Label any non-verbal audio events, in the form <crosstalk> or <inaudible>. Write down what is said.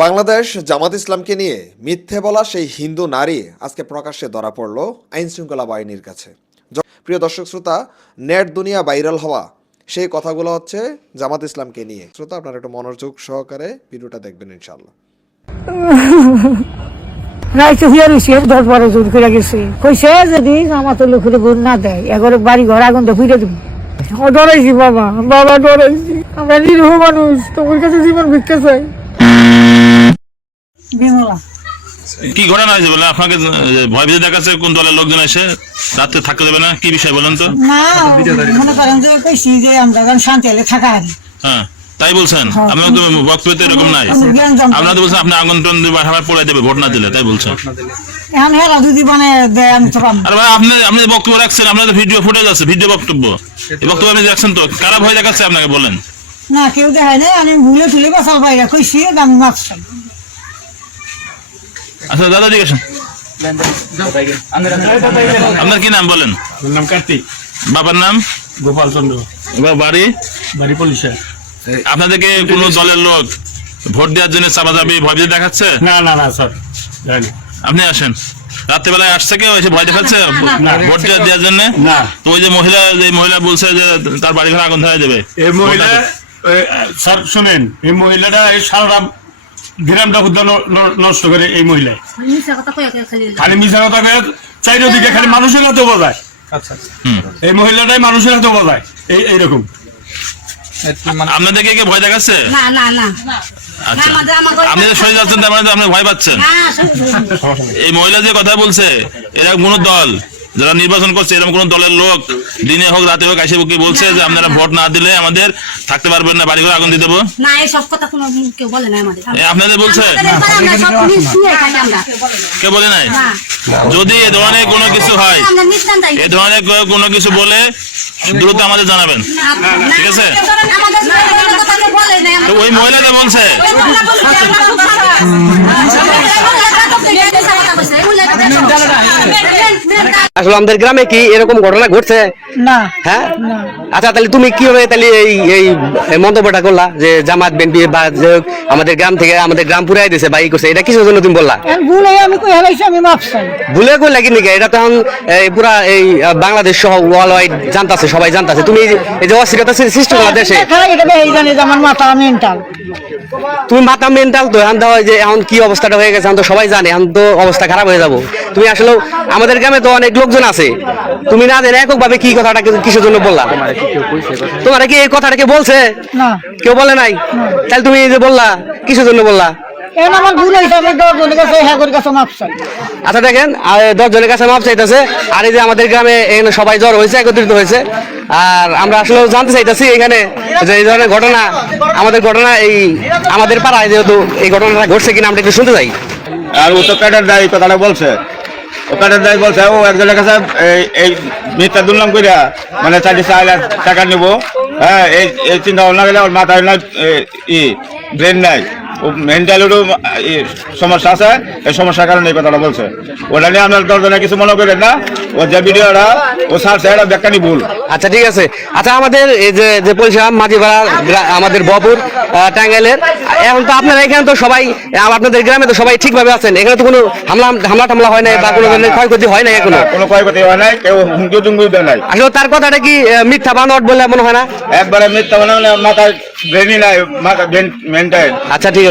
বাংলাদেশ জামাত ইসলামকে নিয়ে মিথ্যে বলা সেই হিন্দু নারী আজকে প্রকাশ্যে ধরা পড়ল আইন শৃঙ্খলা বাহিনীর কাছে। প্রিয় দর্শক শ্রোতা, নেট দুনিয়া ভাইরাল হওয়া, সেই কথাগুলো হচ্ছে জামাত ইসলামকে নিয়ে। শ্রোতা, আপনারা একটু মনোযোগ সহকারে ভিডিওটা দেখবেন ইনশাল্লাহ <laughs> রাইতে হইয়া রয়েছে তো লোকের বাবা ডরাইছি। আমরা নিরীহ মানুষ, তোমার কাছে জীবন ভিক্ষা চাই। বিমলা। কি ঘটনা হয়েছে বলে আপনাকে ভয় ভীতি দেখাচ্ছে কোন দলের লোকজন এসে রাত্রে থাকতে দেবে না? কি বিষয় বলেন তো? না মনে করেন যে কইছি যে আমরা এখন শান্তি হলে থাকা আর হ্যাঁ তাই বলছেন? হ্যাঁ। আপনার তো বক্তব্য তো এরকম নাই। আপনারা তো বলছেন আপনি পড়ে দেবে ভোট না দিলে তাই বলছেন? মানে তো পাবো ভাই আপনি আপনি বক্তব্য রাখছেন আপনাদের ভিডিও ফুটেজ আছে ভিডিও বক্তব্য। এই বক্তব্য আপনি রাখছেন তো কারা ভয় দেখাচ্ছে আপনাকে বলেন? না কেউ দেখায় নাই আমি ভুলে ঠুলে বাসার বাইরে কইছি আমি মাছ আচ্ছা দাদা জিজ্ঞেস আপনার কি নাম বলেন? নাম কার্তিক। বাবার নাম? গোপাল চন্দ্র। বাড়ি? বাড়ি পুলিশে আপনাদেরকে কোনো দলের লোক ভোট দেওয়ার জন্য চাপাচাপি ভয় ভীতি দেখাচ্ছে? না না না স্যার আপনি আসেন। রাত্রেবেলায় আসছে কেউ? এসে ভয় দেখাচ্ছে? না। ভোট দেওয়ার- দেওয়ার জন্য? না। তো ওই যে মহিলা যে মহিলা বলছে যে তার বাড়ি ঘরে আগুন ধরে দেবে। এই মহিলা স্যার শুনেন এই মহিলাটা এই সারা গ্রামটা খুদ্া নষ্ট করে এই মহিলা খালি মিশা কথা কয়ে চারিদিকে খালি মানুষের হাতে বোঝায় হুম। এই মহিলাটাই মানুষের হাতে বোঝায় এই এইরকম। আপনাদেরকে কে ভয় দেখাচ্ছে? না না না। আচ্ছা। আপনি যে সরে যাচ্ছেন তার মানে আপনি ভয় পাচ্ছেন। হ্যাঁ, এই মহিলা যে কথা বলছে এরা কোন দল। যারা নির্বাচন করছে এরকম কোন দলের লোক দিনে হোক রাতে হোক এসে কি বলছে যে আপনারা ভোট না দিলে আমাদের থাকতে পারবেন না বাড়ি ঘরে আগুন দিয়ে দেবো? না এই সব কথা কোনো কেউ বলে না আমাদের। এ, আপনাদের বলছে? কে বলে নাই? যদি এ ধরনের কোনো কিছু হয় এ ধরনের কোনো কিছু বলে দ্রুত আমাদের জানাবেন। ঠিক আছে? আমাদের আমাদের কথা কেউ বলে না তো ওই মহিলাটা বলছে। আসলে আমাদের গ্রামে কি এরকম ঘটনা ঘটছে? না হ্যাঁ? আচ্ছা তাহলে তুমি কি কীভাবে তাহলে এই এই এই মন্তব্যটা করলা যে জামাত বিএনপি বা যে আমাদের গ্রাম থেকে আমাদের গ্রাম পুরাই দিছে বা এই করছে এটা কিসের জন্য তুমি বললা? এখন ভুল আমি কই হেলাইছি আমি মাপ চাই। ভুলে কই লাগি নাকি? এটা তখন এই পুরা এই বাংলাদেশ সহ ওয়ার্ল্ড ওয়াইড জানতাছে সবাই জানতাছে। তুমি এই যে- এই অস্থিরতা সৃষ্টি করলা দেশে। এটা দেখে জানি যে আমার মাথা মেন্টাল তুমি মাথা মেন্টাল তো এখন তো হয় যে এখন কি অবস্থাটা হয়ে গেছে এখন তো সবাই জানে এখন তো অবস্থা খারাপ হয়ে যাব। তুমি আসলে আমাদের গ্রামে তো অনেক লোকজন আছে। তুমি না জানে একক ভাবে কি কথাটা কিসের জন্য বললা? তোমার কি এই কথাটা কে বলছে? না। কেউ বলে নাই? তাহলে তুমি এই যে বললা কিসের জন্য বললা? এখন আমার ভুল হয়েছে আমি কাছে হ্যাঁ করে কাছে মাপ চাই। আচ্ছা দেখেন আর দশ জনের কাছে মাপ চাইতেছে। আর এই যে আমাদের গ্রামে এখানে সবাই জ্বর হয়েছে একত্রিত হয়েছে। আর আমরা আসলে জানতে চাইতেছি এখানে যে এই ধরনের ঘটনা আমাদের ঘটনা এই আমাদের পাড়ায় যেহেতু এই ঘটনাটা ঘটছে কিনা আমরা একটু শুনতে চাই। আর তো কাটার দায় কথাটা বলছে। ও কাটার দায় বলছে ও একজনের কাছে এই এই মিথ্যা দুর্নাম করিয়া মানে চারটি চার লাখ টাকা নেব। হ্যাঁ এই এই চিন্তা ভাবনা করে ওর মাথায় না ই ব্রেন নাই। মেন্টালিরও সমস্যা আছে এই সমস্যার কারণে এই কথাটা বলছে। ওটা নিয়ে আপনার দশজনে কিছু মনে করেন না ও যে ভিডিওটা ও ছাড়ছে এটা ব্যাখ্যানি ভুল। আচ্ছা ঠিক আছে। আচ্ছা আমাদের এই যে যে পরিষেবা মাঝিপাড়া আমাদের বপুর টাঙ্গাইলের এখন তো আপনারা এখানে তো সবাই আপনাদের গ্রামে তো সবাই ঠিকভাবে আছেন। এখানে তো কোনো হামলা হামলা টামলা হয় নাই বা কোনো ধরনের ক্ষয়ক্ষতি হয় নাই এখনও? কোনো ক্ষয়ক্ষতি হয় নাই কেউ হুমকি টুমকি দেয় নাই। আসলে তার কথাটা কি মিথ্যা বানোয়াট বলে মনে হয় না? একবারে মিথ্যা মানে মাথায় ব্রেনই নাই মাথা ব্রেন মেনটাইন আচ্ছা ঠিক